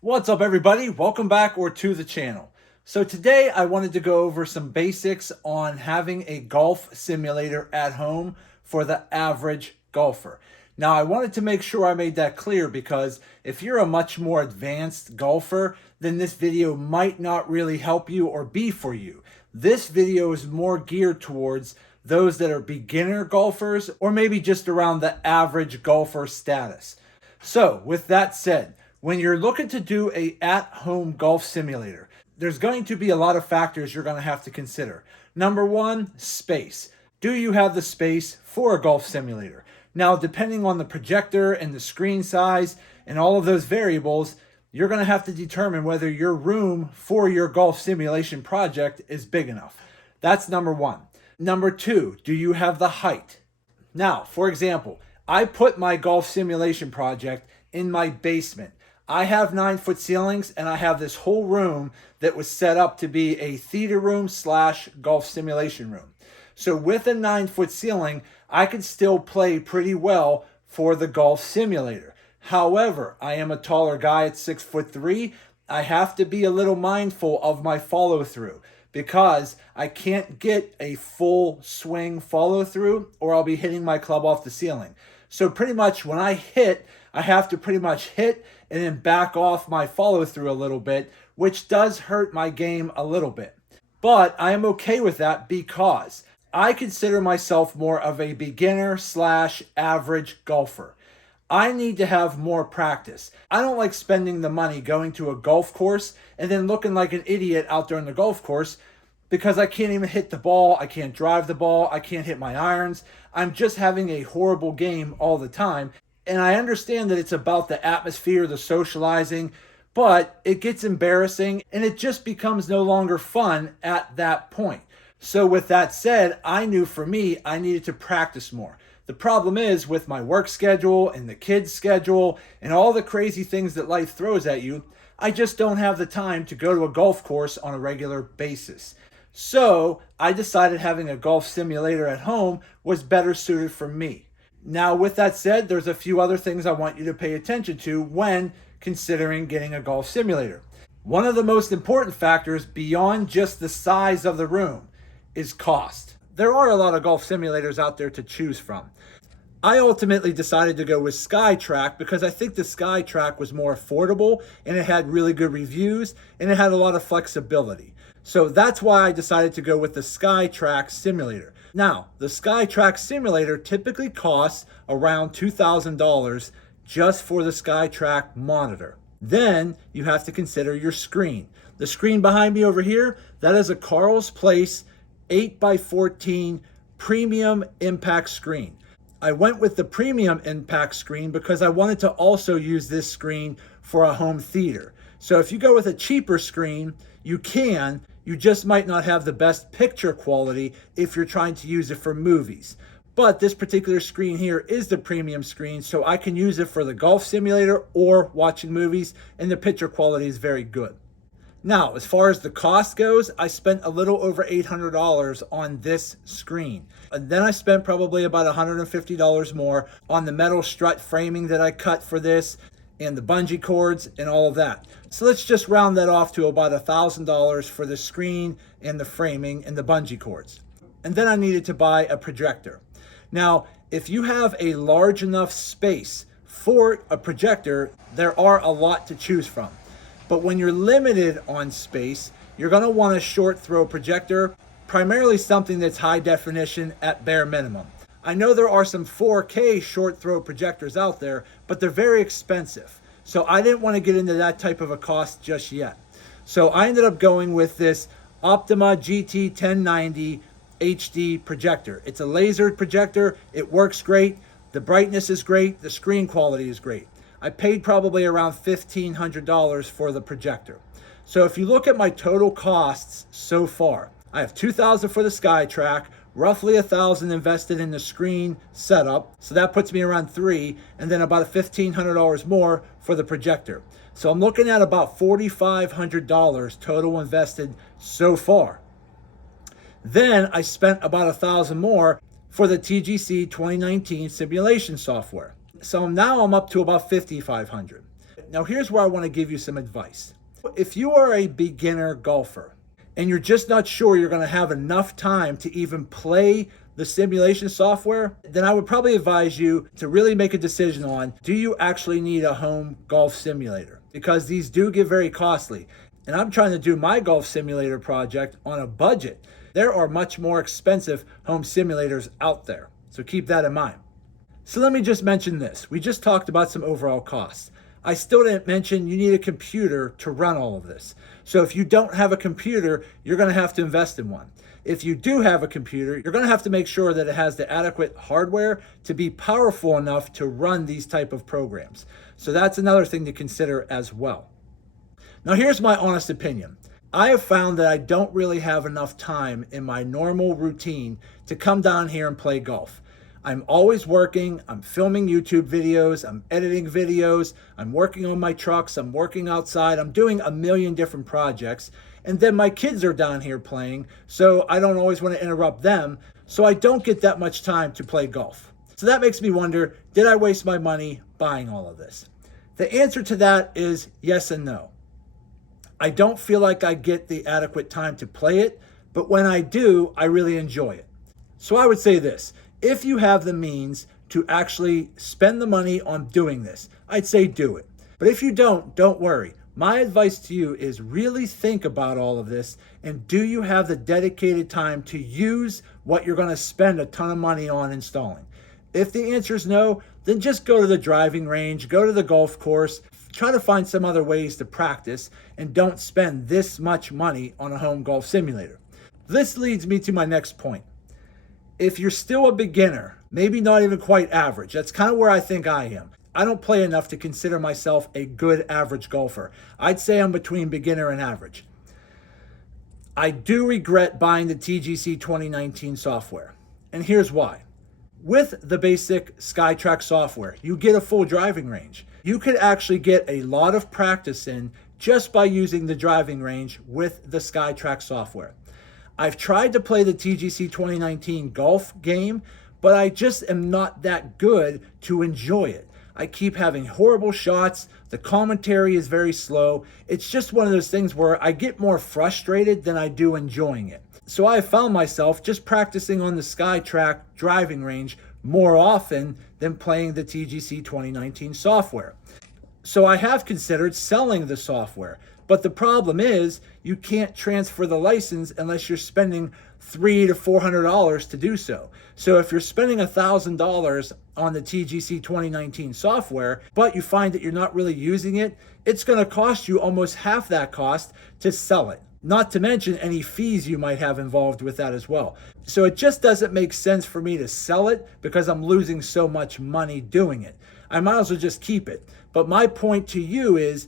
What's up, everybody? Welcome back or to the channel. So today I wanted to go over some basics on having a golf simulator at home for the average golfer. Now, I wanted to make sure I made that clear because if you're a much more advanced golfer, then this video might not really help you or be for you. This video is more geared towards those that are beginner golfers or maybe just around the average golfer status. So with that said, when you're looking to do a at-home golf simulator, there's going to be a lot of factors you're going to have to consider. Number one, space. Do you have the space for a golf simulator? Now, depending on the projector and the screen size and all of those variables, you're going to have to determine whether your room for your golf simulation project is big enough. That's number one. Number two, do you have the height? Now, for example, I put my golf simulation project in my basement. I have 9-foot ceilings and I have this whole room that was set up to be a theater room / golf simulation room. So with a 9-foot ceiling, I could still play pretty well for the golf simulator. However, I am a taller guy at 6'3". I have to be a little mindful of my follow through because I can't get a full swing follow through or I'll be hitting my club off the ceiling. So pretty much when I hit, I have to pretty much hit and then back off my follow through a little bit, which does hurt my game a little bit. But I am okay with that because I consider myself more of a beginner / average golfer. I need to have more practice. I don't like spending the money going to a golf course and then looking like an idiot out there on the golf course because I can't even hit the ball, I can't drive the ball, I can't hit my irons. I'm just having a horrible game all the time. And I understand that it's about the atmosphere, the socializing, but it gets embarrassing and it just becomes no longer fun at that point. So with that said, I knew for me, I needed to practice more. The problem is with my work schedule and the kids' schedule and all the crazy things that life throws at you, I just don't have the time to go to a golf course on a regular basis. So I decided having a golf simulator at home was better suited for me. Now, with that said, there's a few other things I want you to pay attention to when considering getting a golf simulator. One of the most important factors beyond just the size of the room is cost. There are a lot of golf simulators out there to choose from. I ultimately decided to go with Skytrak because I think the Skytrak was more affordable and it had really good reviews and it had a lot of flexibility. So that's why I decided to go with the Skytrak simulator. Now, the Skytrak simulator typically costs around $2,000 just for the Skytrak monitor. Then you have to consider your screen. The screen behind me over here, that is a Carl's Place 8x14 premium impact screen. I went with the premium impact screen because I wanted to also use this screen for a home theater. So if you go with a cheaper screen, you just might not have the best picture quality if you're trying to use it for movies. But this particular screen here is the premium screen, so I can use it for the golf simulator or watching movies, and the picture quality is very good. Now, as far as the cost goes, I spent a little over $800 on this screen. And then I spent probably about $150 more on the metal strut framing that I cut for this, and the bungee cords and all of that. So let's just round that off to about $1,000 for the screen and the framing and the bungee cords. And then I needed to buy a projector. Now, if you have a large enough space for a projector, there are a lot to choose from. But when you're limited on space, you're going to want a short throw projector, primarily something that's high definition at bare minimum. I know there are some 4K short throw projectors out there, but they're very expensive. So I didn't want to get into that type of a cost just yet. So I ended up going with this Optima GT 1090 HD projector. It's a lasered projector. It works great. The brightness is great. The screen quality is great. I paid probably around $1,500 for the projector. So if you look at my total costs so far, I have $2,000 for the Skytrak, roughly $1,000 invested in the screen setup, so that puts me around $3,000, and then about $1,500 more for the projector. So I'm looking at about $4,500 total invested so far. Then I spent about $1,000 more for the TGC 2019 simulation software. So now I'm up to about $5,500. Now here's where I want to give you some advice. If you are a beginner golfer and you're just not sure you're going to have enough time to even play the simulation software, then I would probably advise you to really make a decision on, do you actually need a home golf simulator? Because these do get very costly. And I'm trying to do my golf simulator project on a budget. There are much more expensive home simulators out there. So keep that in mind. So let me just mention this. We just talked about some overall costs. I still didn't mention you need a computer to run all of this. So if you don't have a computer, you're going to have to invest in one. If you do have a computer, you're going to have to make sure that it has the adequate hardware to be powerful enough to run these type of programs. So that's another thing to consider as well. Now here's my honest opinion. I have found that I don't really have enough time in my normal routine to come down here and play golf. I'm always working, I'm filming YouTube videos, I'm editing videos, I'm working on my trucks, I'm working outside, I'm doing a million different projects. And then my kids are down here playing, so I don't always want to interrupt them, so I don't get that much time to play golf. So that makes me wonder, did I waste my money buying all of this? The answer to that is yes and no. I don't feel like I get the adequate time to play it, but when I do, I really enjoy it. So I would say this, if you have the means to actually spend the money on doing this, I'd say do it. But if you don't worry. My advice to you is really think about all of this, and do you have the dedicated time to use what you're going to spend a ton of money on installing? If the answer is no, then just go to the driving range, go to the golf course, try to find some other ways to practice, and don't spend this much money on a home golf simulator. This leads me to my next point. If you're still a beginner, maybe not even quite average, that's kind of where I think I am. I don't play enough to consider myself a good average golfer. I'd say I'm between beginner and average. I do regret buying the TGC 2019 software, and here's why. With the basic Skytrak software, you get a full driving range. You could actually get a lot of practice in just by using the driving range with the Skytrak software. I've tried to play the TGC 2019 golf game, but I just am not that good to enjoy it. I keep having horrible shots. The commentary is very slow. It's just one of those things where I get more frustrated than I do enjoying it. So I found myself just practicing on the Skytrak driving range more often than playing the TGC 2019 software. So I have considered selling the software, but the problem is you can't transfer the license unless you're spending $300 to $400 to do so. So if you're spending $1,000 on the TGC 2019 software, but you find that you're not really using it, it's going to cost you almost half that cost to sell it. Not to mention any fees you might have involved with that as well. So it just doesn't make sense for me to sell it because I'm losing so much money doing it. I might as well just keep it. But my point to you is,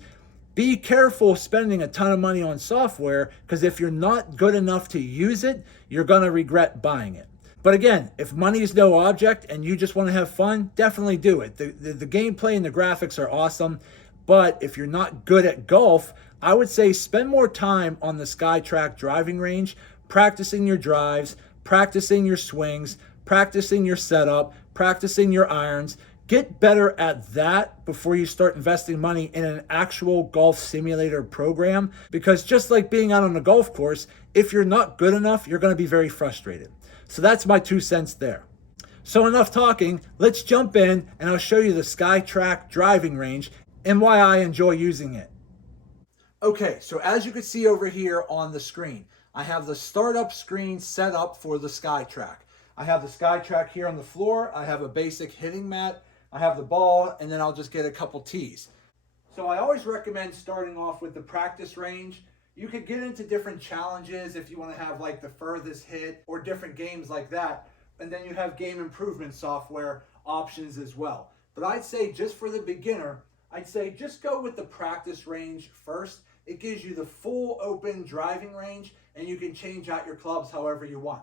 be careful spending a ton of money on software, because if you're not good enough to use it, you're going to regret buying it. But again, if money is no object and you just want to have fun, definitely do it. The gameplay and the graphics are awesome, but if you're not good at golf, I would say spend more time on the Skytrak driving range, practicing your drives, practicing your swings, practicing your setup, practicing your irons. Get better at that before you start investing money in an actual golf simulator program, because just like being out on a golf course, if you're not good enough, you're going to be very frustrated. So that's my 2 cents there. So enough talking, let's jump in and I'll show you the Skytrak driving range and why I enjoy using it. Okay, so as you can see over here on the screen, I have the startup screen set up for the Skytrak. I have the Skytrak here on the floor, I have a basic hitting mat, I have the ball, and then I'll just get a couple tees. So I always recommend starting off with the practice range. You could get into different challenges if you want to have like the furthest hit or different games like that. And then you have game improvement software options as well. But I'd say just for the beginner, I'd say just go with the practice range first. It gives you the full open driving range and you can change out your clubs however you want.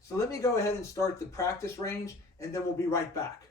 So let me go ahead and start the practice range and then we'll be right back.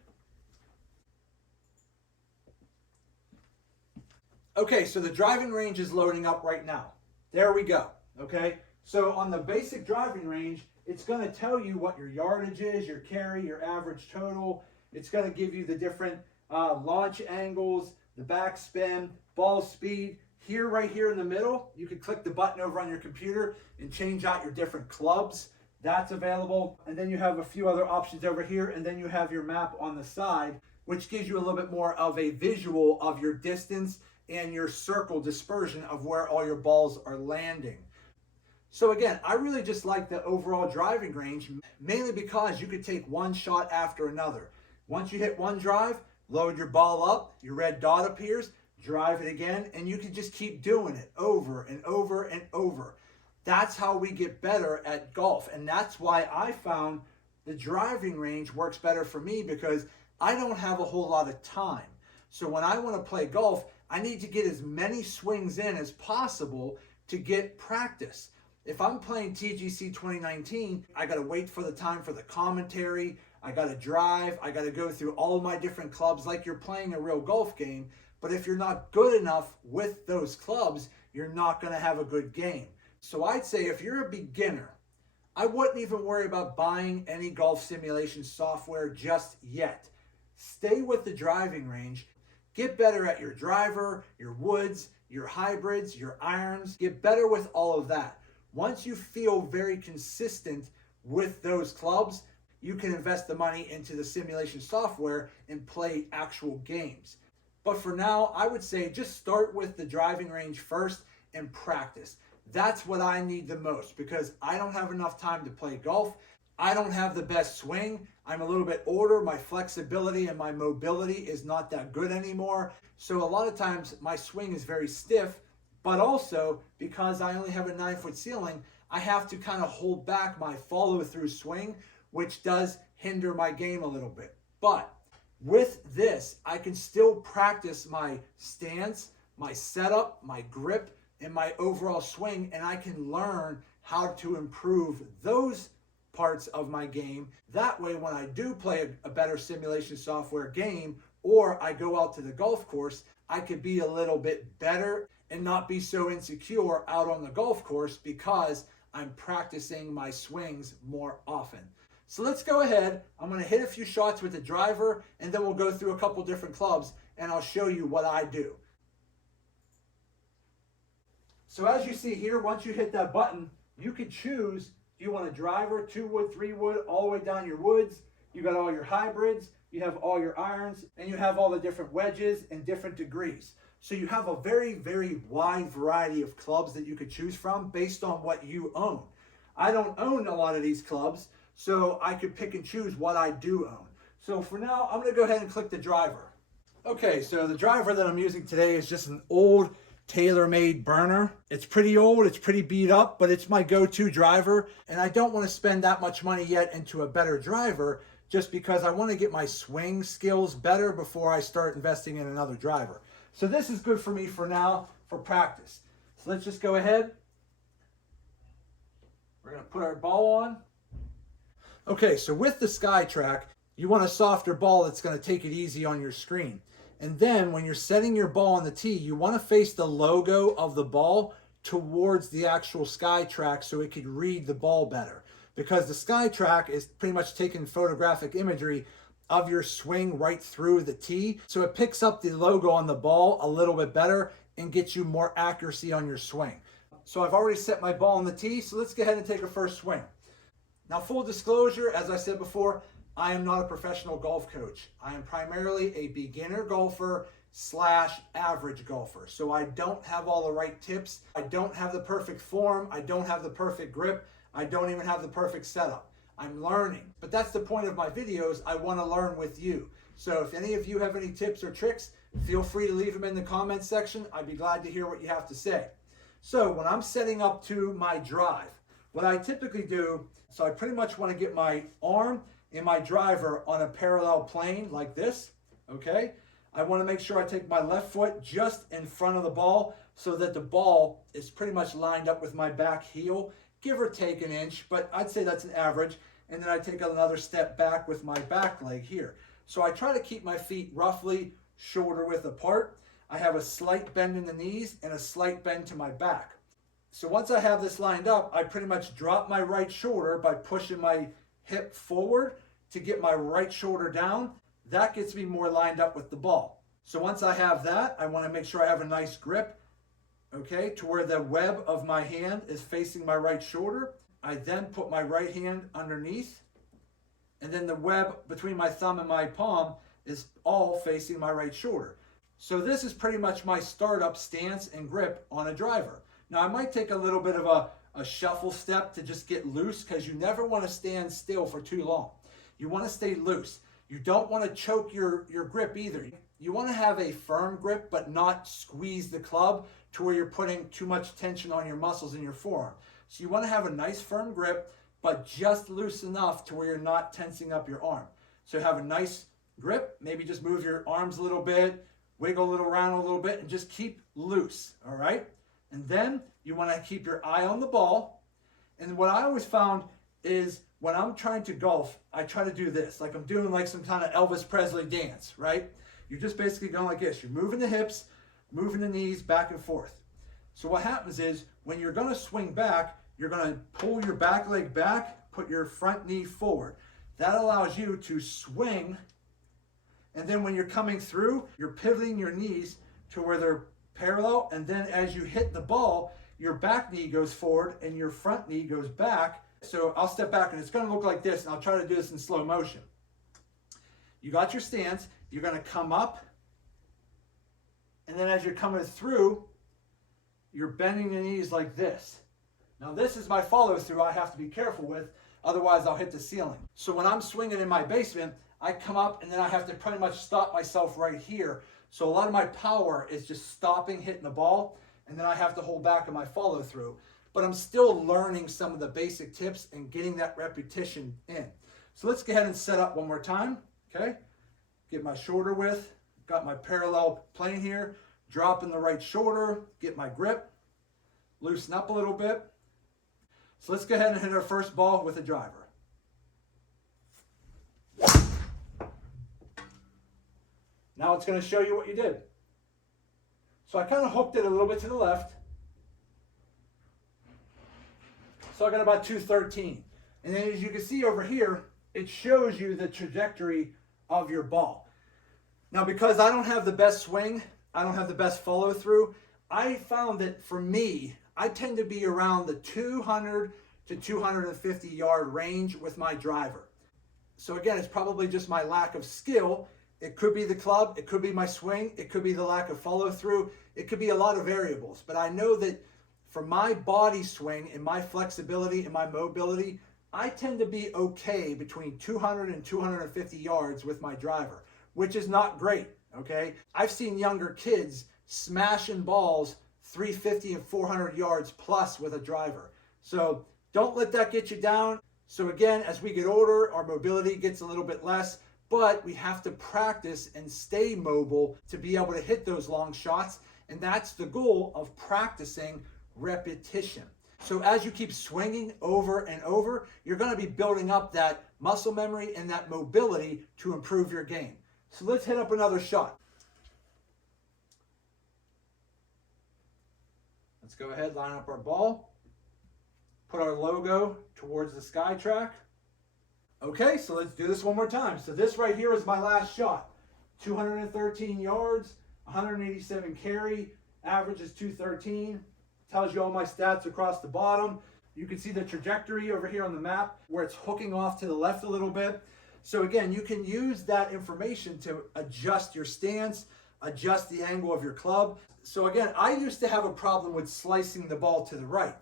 Okay, so the driving range is loading up right now. There we go, okay? So on the basic driving range, it's going to tell you what your yardage is, your carry, your average total. It's going to give you the different launch angles, the backspin, ball speed. Here, right here in the middle, you can click the button over on your computer and change out your different clubs. That's available. And then you have a few other options over here, and then you have your map on the side, which gives you a little bit more of a visual of your distance and your circle dispersion of where all your balls are landing. So again, I really just like the overall driving range, mainly because you could take one shot after another. Once you hit one drive, load your ball up, your red dot appears, drive it again, and you can just keep doing it over and over and over. That's how we get better at golf, and that's why I found the driving range works better for me, because I don't have a whole lot of time. So when I want to play golf, I need to get as many swings in as possible to get practice. If I'm playing TGC 2019, I got to wait for the time for the commentary, I got to drive, I got to go through all my different clubs like you're playing a real golf game. But if you're not good enough with those clubs, you're not going to have a good game. So I'd say if you're a beginner, I wouldn't even worry about buying any golf simulation software just yet. Stay with the driving range. Get better at your driver, your woods, your hybrids, your irons. Get better with all of that. Once you feel very consistent with those clubs, you can invest the money into the simulation software and play actual games. But for now, I would say just start with the driving range first and practice. That's what I need the most, because I don't have enough time to play golf. I don't have the best swing. I'm a little bit older. My flexibility and my mobility is not that good anymore. So a lot of times my swing is very stiff, but also because I only have a 9-foot ceiling, I have to kind of hold back my follow-through swing, which does hinder my game a little bit. But with this, I can still practice my stance, my setup, my grip, and my overall swing, and I can learn how to improve those parts of my game. That way, when I do play a better simulation software game, or I go out to the golf course, I could be a little bit better and not be so insecure out on the golf course, because I'm practicing my swings more often. So let's go ahead. I'm going to hit a few shots with the driver, and then we'll go through a couple different clubs, and I'll show you what I do. So as you see here, once you hit that button, you can choose if you want a driver, 2-wood, 3-wood, all the way down your woods. You got all your hybrids, you have all your irons, and you have all the different wedges and different degrees. So you have a very, very wide variety of clubs that you could choose from based on what you own. I don't own a lot of these clubs, so I could pick and choose what I do own. So for now, I'm going to go ahead and click the driver. Okay, so the driver that I'm using today is just an old tailor-made burner. It's pretty old, it's pretty beat up, but it's my go-to driver, and I don't want to spend that much money yet into a better driver, just because I want to get my swing skills better before I start investing in another driver. So this is good for me for now, for practice. So let's just go ahead. We're going to put our ball on. Okay, so with the Skytrak, you want a softer ball that's going to take it easy on your screen. And then when you're setting your ball on the tee, you want to face the logo of the ball towards the actual Skytrak so it could read the ball better. Because the Skytrak is pretty much taking photographic imagery of your swing right through the tee. So it picks up the logo on the ball a little bit better and gets you more accuracy on your swing. So I've already set my ball on the tee, so let's go ahead and take a first swing. Now, full disclosure, as I said before, I am not a professional golf coach. I am primarily a beginner golfer / average golfer. So I don't have all the right tips. I don't have the perfect form. I don't have the perfect grip. I don't even have the perfect setup. I'm learning. But that's the point of my videos. I want to learn with you. So if any of you have any tips or tricks, feel free to leave them in the comments section. I'd be glad to hear what you have to say. So when I'm setting up to my drive, what I typically do, so I pretty much want to get my arm and my driver on a parallel plane like this, okay? I want to make sure I take my left foot just in front of the ball so that the ball is pretty much lined up with my back heel, give or take an inch, but I'd say that's an average. And then I take another step back with my back leg here. So I try to keep my feet roughly shoulder width apart. I have a slight bend in the knees and a slight bend to my back. So once I have this lined up, I pretty much drop my right shoulder by pushing my hip forward to get my right shoulder down. That gets me more lined up with the ball. So once I have that, I want to make sure I have a nice grip, okay, to where the web of my hand is facing my right shoulder. I then put my right hand underneath, and then the web between my thumb and my palm is all facing my right shoulder. So this is pretty much my startup stance and grip on a driver. Now I might take a little bit of a shuffle step to just get loose, because you never want to stand still for too long. You want to stay loose. You don't want to choke your grip either. You want to have a firm grip, but not squeeze the club to where you're putting too much tension on your muscles in your forearm. So you want to have a nice firm grip, but just loose enough to where you're not tensing up your arm. So have a nice grip, maybe just move your arms a little bit, wiggle a little around a little bit, and just keep loose, all right? And then you want to keep your eye on the ball. And what I always found is when I'm trying to golf, I try to do this, like I'm doing like some kind of Elvis Presley dance, right? You're just basically going like this. You're moving the hips, moving the knees back and forth. So what happens is when you're going to swing back, you're going to pull your back leg back, put your front knee forward. That allows you to swing. And then when you're coming through, you're pivoting your knees to where they're parallel. And then as you hit the ball, your back knee goes forward and your front knee goes back. So I'll step back and it's going to look like this. And I'll try to do this in slow motion. You got your stance. You're going to come up. And then as you're coming through, you're bending the knees like this. Now this is my follow through I have to be careful with. Otherwise I'll hit the ceiling. So when I'm swinging in my basement, I come up and then I have to pretty much stop myself right here. So a lot of my power is just stopping, hitting the ball, and then I have to hold back on my follow through. But I'm still learning some of the basic tips and getting that repetition in. So let's go ahead and set up one more time, okay? Get my shoulder width, got my parallel plane here, drop in the right shoulder, get my grip, loosen up a little bit. So let's go ahead and hit our first ball with a driver. Now it's going to show you what you did. So I kind of hooked it a little bit to the left. So I got about 213. And then as you can see over here, it shows you the trajectory of your ball. Now because I don't have the best swing, I don't have the best follow through, I found that for me, I tend to be around the 200 to 250 yard range with my driver. So again, it's probably just my lack of skill. It could be the club, it could be my swing, it could be the lack of follow through, it could be a lot of variables. But I know that for my body swing and my flexibility and my mobility, I tend to be okay between 200 and 250 yards with my driver, which is not great, okay? I've seen younger kids smashing balls 350 and 400 yards plus with a driver. So don't let that get you down. So again, as we get older, our mobility gets a little bit less, but we have to practice and stay mobile to be able to hit those long shots. And that's the goal of practicing repetition. So as you keep swinging over and over, you're going to be building up that muscle memory and that mobility to improve your game. So let's hit up another shot. Let's go ahead, line up our ball, put our logo towards the Skytrak. Okay, so let's do this one more time. So this right here is my last shot. 213 yards, 187 carry, average is 213. Tells you all my stats across the bottom. You can see the trajectory over here on the map where it's hooking off to the left a little bit. So again, you can use that information to adjust your stance, adjust the angle of your club. So again, I used to have a problem with slicing the ball to the right,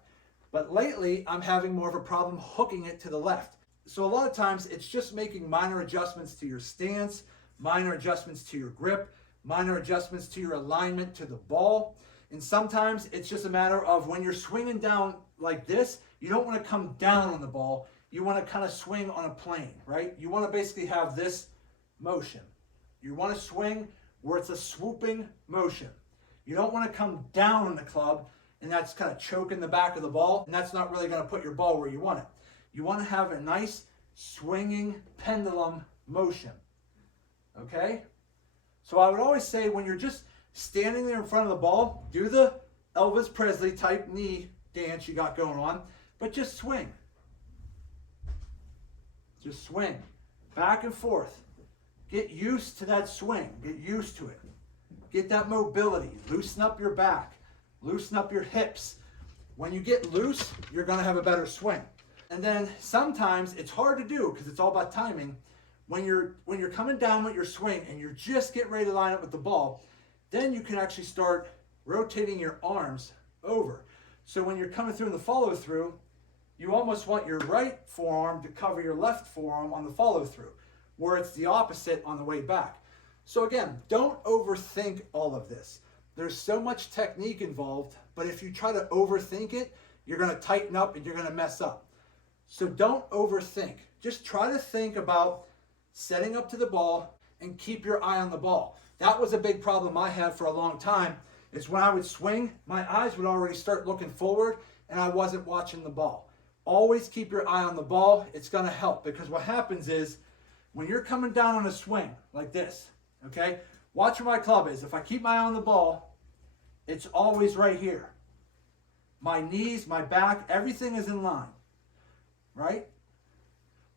but lately I'm having more of a problem hooking it to the left. So a lot of times it's just making minor adjustments to your stance, minor adjustments to your grip, minor adjustments to your alignment to the ball. And sometimes it's just a matter of when you're swinging down like this, you don't want to come down on the ball. You want to kind of swing on a plane, right? You want to basically have this motion. You want to swing where it's a swooping motion. You don't want to come down on the club and that's kind of choking the back of the ball, and that's not really going to put your ball where you want it. You want to have a nice swinging pendulum motion, okay? So I would always say when you're just standing there in front of the ball, do the Elvis Presley type knee dance you got going on, but just swing. Just swing back and forth. Get used to that swing. Get used to it. get that mobility, loosen up your back, loosen up your hips. When you get loose, you're gonna have a better swing. And then sometimes it's hard to do because it's all about timing. When you're coming down with your swing and you're just getting ready to line up with the ball, then you can actually start rotating your arms over. So when you're coming through in the follow through, you almost want your right forearm to cover your left forearm on the follow through, where it's the opposite on the way back. So again, don't overthink all of this. There's so much technique involved, but if you try to overthink it, you're gonna tighten up and you're gonna mess up. So don't overthink. Just try to think about setting up to the ball and keep your eye on the ball. That was a big problem I had for a long time, is when I would swing, my eyes would already start looking forward and I wasn't watching the ball. Always keep your eye on the ball. It's gonna help, because what happens is when you're coming down on a swing like this, okay, watch where my club is. If I keep my eye on the ball, it's always right here. My knees, my back, everything is in line, right?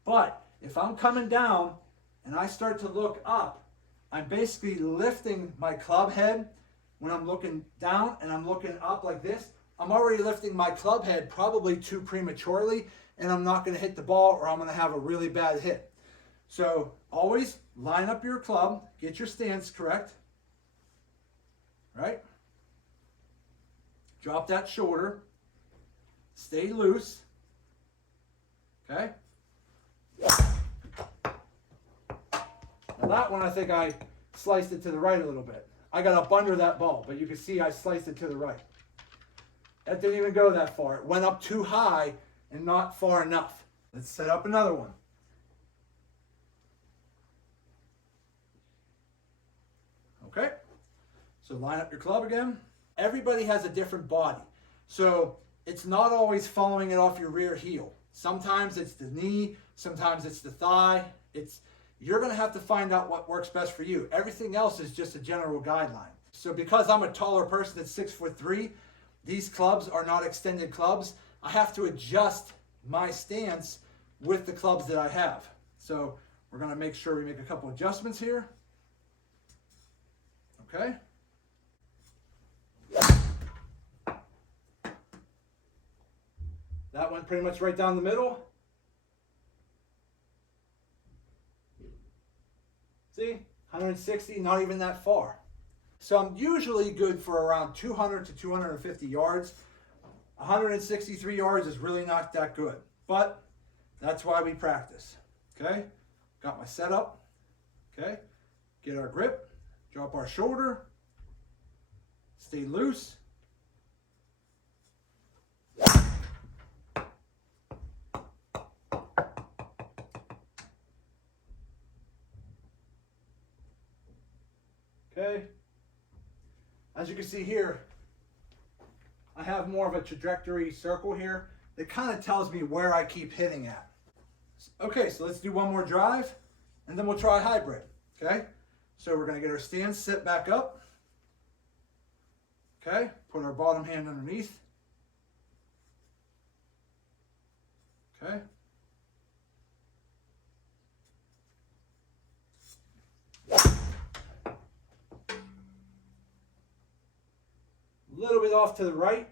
But if I'm coming down and I start to look up, I'm basically lifting my club head when I'm looking down, and I'm looking up like this. I'm already lifting my club head probably too prematurely, and I'm not going to hit the ball, or I'm going to have a really bad hit. So always line up your club, get your stance correct, right? Drop that shoulder, stay loose, okay? Now that one, I think I sliced it to the right a little bit. I got up under that ball, but you can see I sliced it to the right. That didn't even go that far. It went up too high and not far enough. Let's set up another one. Okay, so line up your club again. Everybody has a different body, so it's not always following it off your rear heel. Sometimes it's the knee, sometimes it's the thigh. You're going to have to find out what works best for you. Everything else is just a general guideline. So because I'm a taller person that's 6'3", these clubs are not extended clubs. I have to adjust my stance with the clubs that I have. So we're going to make sure we make a couple adjustments here. Okay. That went pretty much right down the middle. See, 160, not even that far. So I'm usually good for around 200 to 250 yards. 163 yards is really not that good, but that's why we practice. Okay, got my setup. Okay, get our grip, drop our shoulder, stay loose. Okay, as you can see here, I have more of a trajectory circle here that kind of tells me where I keep hitting at. Okay, so let's do one more drive and then we'll try a hybrid. Okay, so we're going to get our stance set back up. Okay, put our bottom hand underneath. Okay. A little bit off to the right.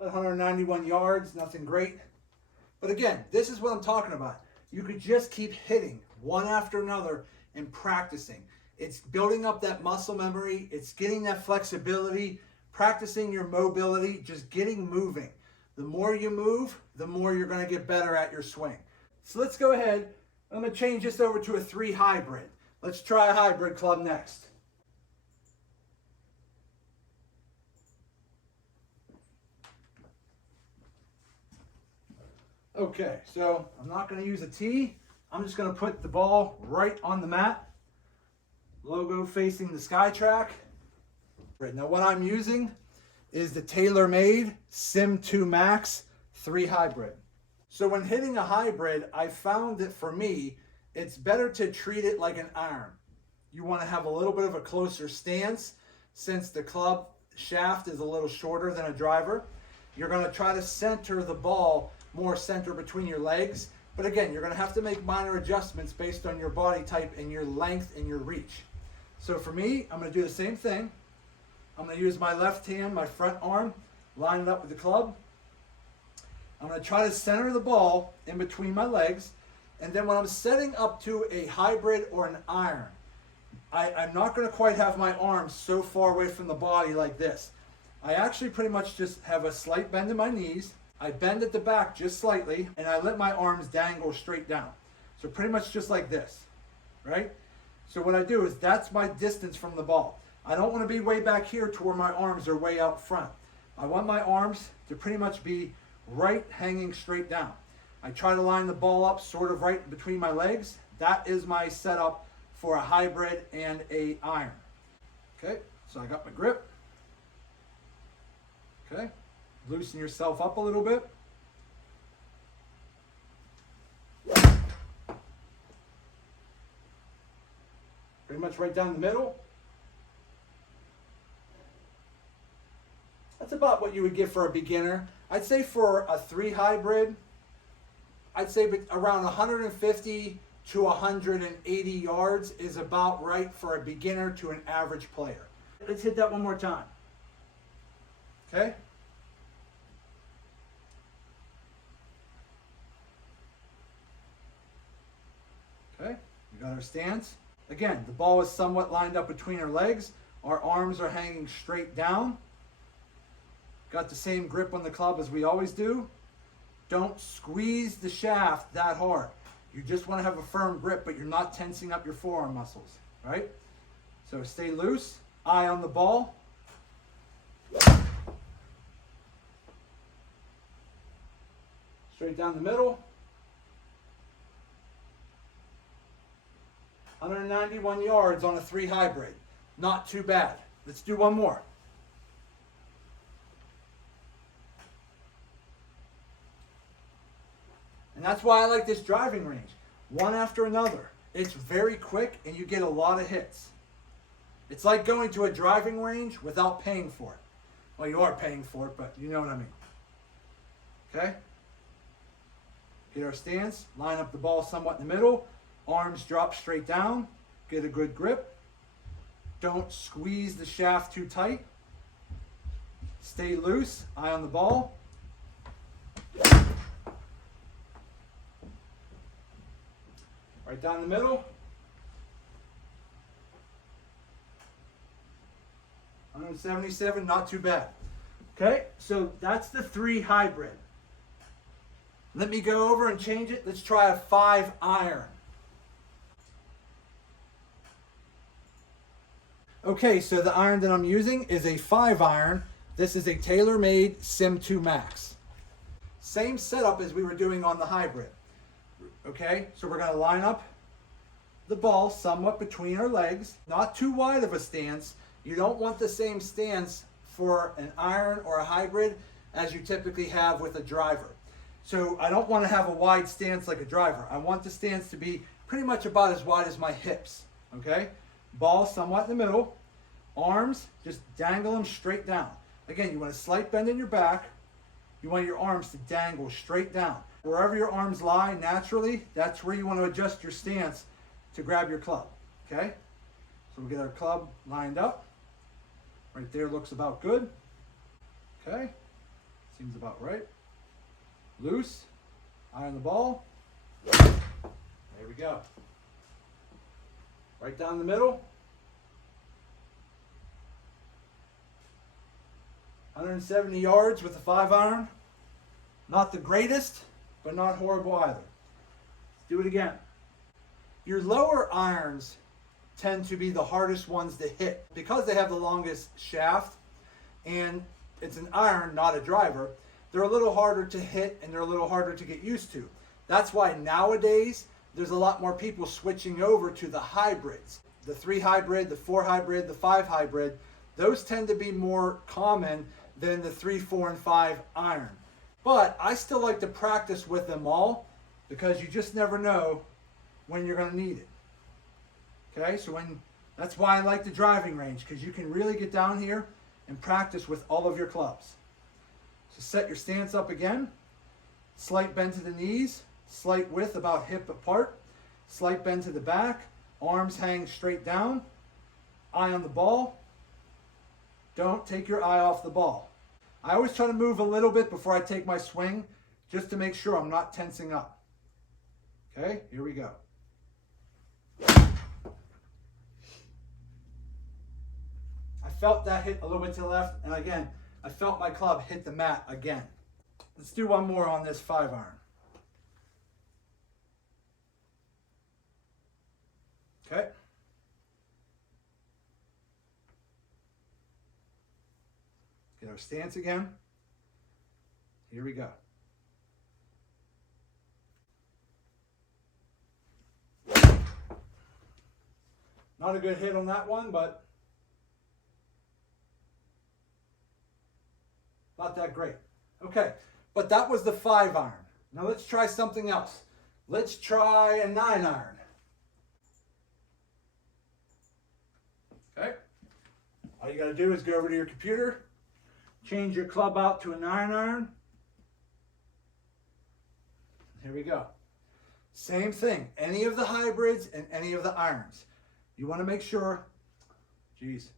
About 191 yards, nothing great. But again, this is what I'm talking about. You could just keep hitting one after another and practicing. It's building up that muscle memory. It's getting that flexibility, practicing your mobility, just getting moving. The more you move, the more you're going to get better at your swing. So let's go ahead. I'm going to change this over to a 3 hybrid. Let's try a hybrid club next. Okay, so I'm not going to use a tee. I'm just going to put the ball right on the mat. Logo facing the Skytrak. Now what I'm using is the TaylorMade Sim 2 Max 3 hybrid. So when hitting a hybrid, I found that for me, it's better to treat it like an iron. You want to have a little bit of a closer stance since the club shaft is a little shorter than a driver. You're going to try to center the ball more center between your legs. But again, you're gonna have to make minor adjustments based on your body type and your length and your reach. So for me, I'm gonna do the same thing. I'm gonna use my left hand, my front arm, line it up with the club. I'm gonna try to center the ball in between my legs. And then when I'm setting up to a hybrid or an iron, I'm not gonna quite have my arms so far away from the body like this. I actually pretty much just have a slight bend in my knees. I bend at the back just slightly, and I let my arms dangle straight down. So pretty much just like this, right? So what I do is that's my distance from the ball. I don't want to be way back here to where my arms are way out front. I want my arms to pretty much be right hanging straight down. I try to line the ball up sort of right between my legs. That is my setup for a hybrid and a iron. Okay, so I got my grip. Okay, loosen yourself up a little bit. Pretty much right down the middle. That's about what you would get for a beginner. I'd say for a 3 hybrid, I'd say around 150 to 180 yards is about right for a beginner to an average player. Let's hit that one more time. Okay? Okay, we got our stance. Again, the ball is somewhat lined up between our legs. Our arms are hanging straight down. Got the same grip on the club as we always do. Don't squeeze the shaft that hard. You just want to have a firm grip, but you're not tensing up your forearm muscles, right? So stay loose, eye on the ball. Straight down the middle. 191 yards on a 3 hybrid. Not too bad. Let's do one more. And that's why I like this driving range. One after another. It's very quick and you get a lot of hits. It's like going to a driving range without paying for it. Well, you are paying for it, but you know what I mean. Okay? Get our stance, line up the ball somewhat in the middle, arms drop straight down, get a good grip. Don't squeeze the shaft too tight. Stay loose, eye on the ball. Right down the middle. 177, not too bad. Okay, so that's the 3 hybrid. Let me go over and change it. Let's try a 5 iron. Okay, so the iron that I'm using is a 5 iron. This is a tailor-made Sim 2 Max. Same setup as we were doing on the hybrid. Okay, so we're going to line up the ball somewhat between our legs, not too wide of a stance. You don't want the same stance for an iron or a hybrid as you typically have with a driver. So I don't want to have a wide stance like a driver. I want the stance to be pretty much about as wide as my hips. Okay, ball somewhat in the middle, arms, just dangle them straight down. Again, you want a slight bend in your back. You want your arms to dangle straight down. Wherever your arms lie naturally, that's where you want to adjust your stance to grab your club, okay? So we'll get our club lined up. Right there looks about good. Okay, seems about right. Loose, eye on the ball. There we go. Right down the middle. 170 yards with a 5 iron. Not the greatest, but not horrible either. Let's do it again. Your lower irons tend to be the hardest ones to hit because they have the longest shaft and it's an iron, not a driver. They're a little harder to hit and they're a little harder to get used to. That's why nowadays there's a lot more people switching over to the hybrids. The 3 hybrid, the 4 hybrid, the 5 hybrid, those tend to be more common than the 3, 4, and 5 iron. But I still like to practice with them all because you just never know when you're going to need it. Okay, so that's why I like the driving range, because you can really get down here and practice with all of your clubs. So set your stance up again, slight bend to the knees, slight width about hip apart, slight bend to the back, arms hang straight down, eye on the ball. Don't take your eye off the ball. I always try to move a little bit before I take my swing, just to make sure I'm not tensing up. Okay, here we go. I felt that hit a little bit to the left, and again, I felt my club hit the mat again. Let's do one more on this 5-iron. Okay. Get our stance again. Here we go. Not a good hit on that one, but not that great. Okay, but that was the 5-iron. Now let's try something else. Let's try a 9-iron. Okay. All you got to do is go over to your computer, change your club out to a 9-iron. Here we go. Same thing. Any of the hybrids and any of the irons. You want to make sure, geez.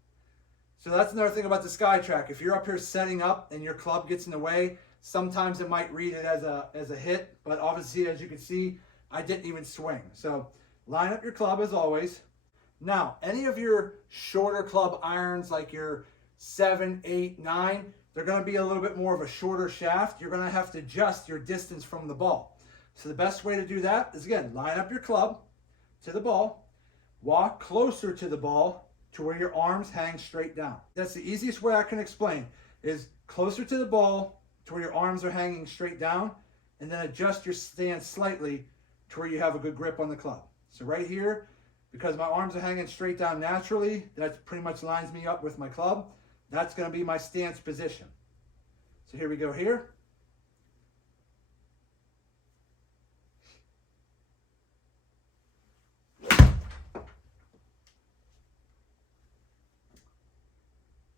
So that's another thing about the Skytrak. If you're up here setting up and your club gets in the way, sometimes it might read it as a hit, but obviously, as you can see, I didn't even swing. So line up your club as always. Now, any of your shorter club irons, like your 7, 8, 9, they're going to be a little bit more of a shorter shaft. You're going to have to adjust your distance from the ball. So the best way to do that is, again, line up your club to the ball, walk closer to the ball to where your arms hang straight down. That's the easiest way I can explain, is closer to the ball to where your arms are hanging straight down, and then adjust your stance slightly to where you have a good grip on the club. So right here, because my arms are hanging straight down naturally, that pretty much lines me up with my club. That's going to be my stance position. So here we go here.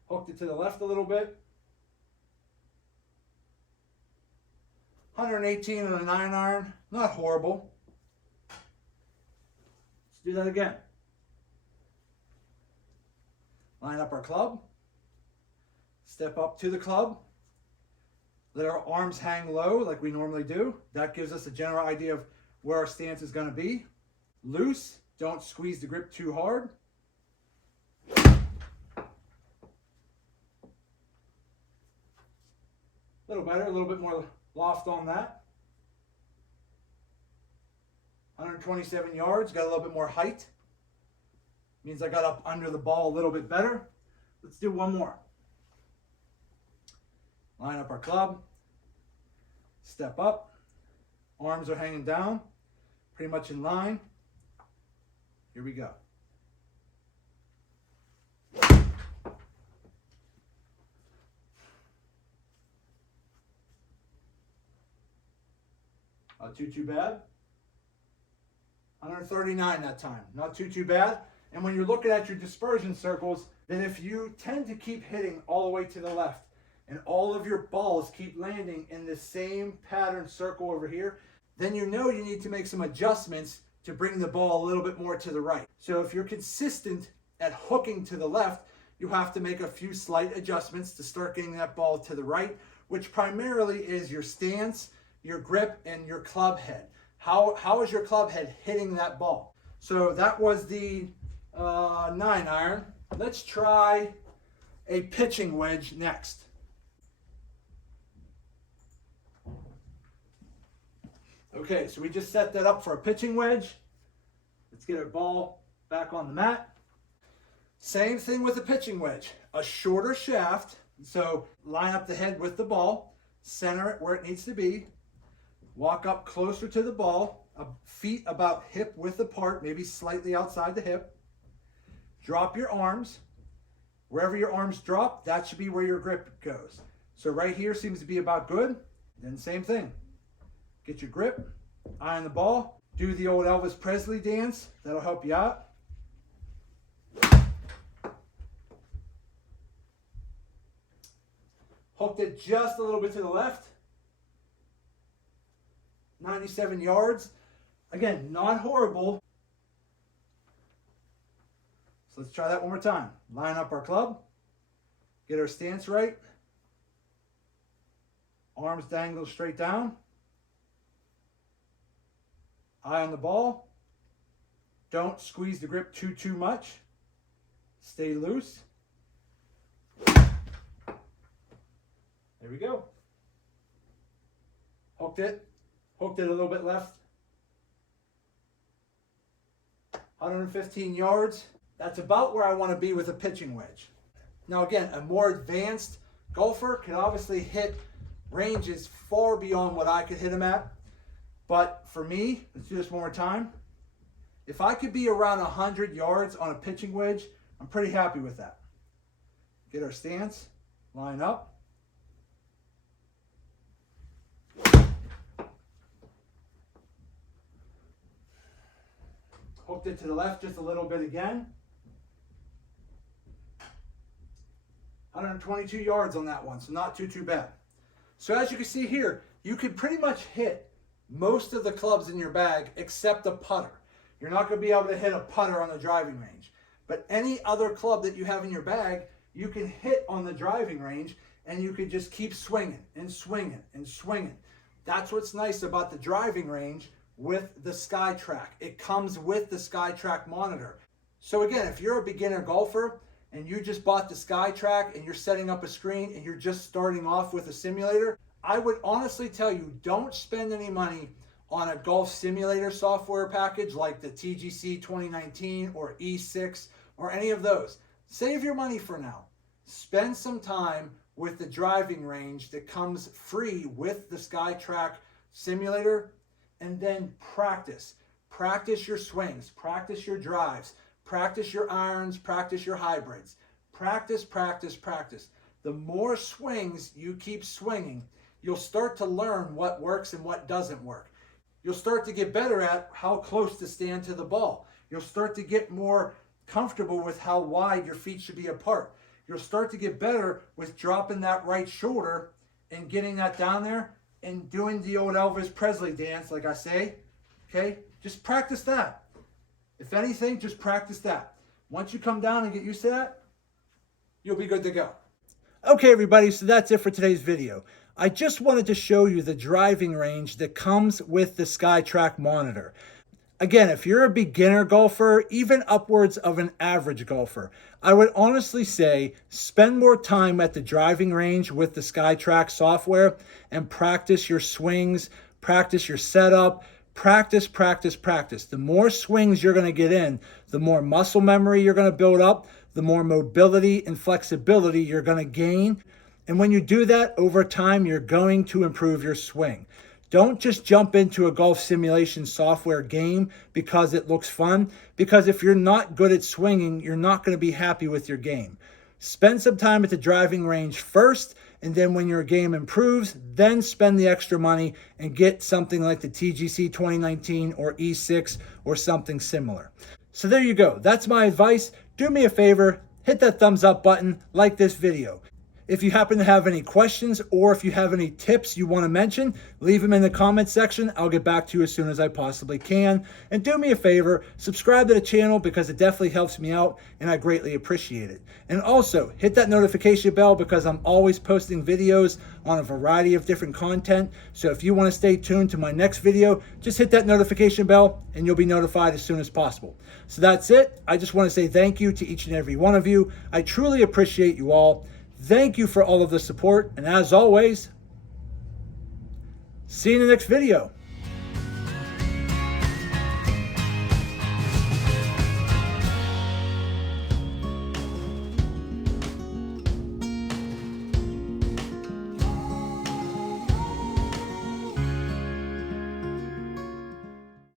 Hooked it to the left a little bit. 118 on a 9-iron, not horrible. Let's do that again. Line up our club. Step up to the club. Let our arms hang low like we normally do. That gives us a general idea of where our stance is going to be. Loose, don't squeeze the grip too hard. A little better, a little bit more loft on that. 127 yards, got a little bit more height. Means I got up under the ball a little bit better. Let's do one more. Line up our club. Step up. Arms are hanging down, pretty much in line. Here we go. Not too bad. 139 that time. Not too bad. And when you're looking at your dispersion circles, then if you tend to keep hitting all the way to the left and all of your balls keep landing in the same pattern circle over here, then you know you need to make some adjustments to bring the ball a little bit more to the right. So if you're consistent at hooking to the left, you have to make a few slight adjustments to start getting that ball to the right, which primarily is your stance, your grip, and your club head. How is your club head hitting that ball? So that was the 9-iron. Let's try a pitching wedge next. Okay, so we just set that up for a pitching wedge. Let's get our ball back on the mat. Same thing with a pitching wedge. A shorter shaft. So line up the head with the ball, center it where it needs to be. Walk up closer to the ball, feet about hip width apart, maybe slightly outside the hip. Drop your arms. Wherever your arms drop, that should be where your grip goes. So right here seems to be about good. Then same thing. Get your grip, eye on the ball. Do the old Elvis Presley dance. That'll help you out. Hooked it just a little bit to the left. 9 197 yards. Again, not horrible. So let's try that one more time. Line up our club. Get our stance right. Arms dangle straight down. Eye on the ball. Don't squeeze the grip too much. Stay loose. There we go. Hooked it a little bit left. 115 yards. That's about where I want to be with a pitching wedge. Now again, a more advanced golfer can obviously hit ranges far beyond what I could hit them at. But for me, let's do this one more time. If I could be around 100 yards on a pitching wedge, I'm pretty happy with that. Get our stance, line up. Hooked it to the left just a little bit again. 122 yards on that one, so not too bad. So as you can see here, you could pretty much hit most of the clubs in your bag except a putter. You're not going to be able to hit a putter on the driving range. But any other club that you have in your bag, you can hit on the driving range, and you can just keep swinging and swinging and swinging. That's what's nice about the driving range with the Skytrak. It comes with the Skytrak monitor. So again, if you're a beginner golfer and you just bought the Skytrak and you're setting up a screen and you're just starting off with a simulator, I would honestly tell you, don't spend any money on a golf simulator software package like the TGC 2019 or E6 or any of those. Save your money for now. Spend some time with the driving range that comes free with the Skytrak simulator, and then practice. Practice your swings, practice your drives, practice your irons, practice your hybrids. Practice, practice, practice. The more swings you keep swinging, you'll start to learn what works and what doesn't work. You'll start to get better at how close to stand to the ball. You'll start to get more comfortable with how wide your feet should be apart. You'll start to get better with dropping that right shoulder and getting that down there and doing the old Elvis Presley dance, like I say. Okay? Just practice that. If anything, just practice that. Once you come down and get used to that, you'll be good to go. Okay, everybody, so that's it for today's video. I just wanted to show you the driving range that comes with the Skytrak monitor. Again, if you're a beginner golfer, even upwards of an average golfer, I would honestly say spend more time at the driving range with the Skytrak software and practice your swings, practice your setup, practice, practice, practice. The more swings you're going to get in, the more muscle memory you're going to build up, the more mobility and flexibility you're going to gain. And when you do that over time, you're going to improve your swing. Don't just jump into a golf simulation software game because it looks fun, because if you're not good at swinging, you're not going to be happy with your game. Spend some time at the driving range first, and then when your game improves, then spend the extra money and get something like the TGC 2019 or E6 or something similar. So there you go. That's my advice. Do me a favor, hit that thumbs up button, like this video. If you happen to have any questions or if you have any tips you want to mention, leave them in the comment section. I'll get back to you as soon as I possibly can. And do me a favor, subscribe to the channel because it definitely helps me out and I greatly appreciate it. And also hit that notification bell because I'm always posting videos on a variety of different content. So if you want to stay tuned to my next video, just hit that notification bell and you'll be notified as soon as possible. So that's it. I just want to say thank you to each and every one of you. I truly appreciate you all. Thank you for all of the support, and as always, see you in the next video.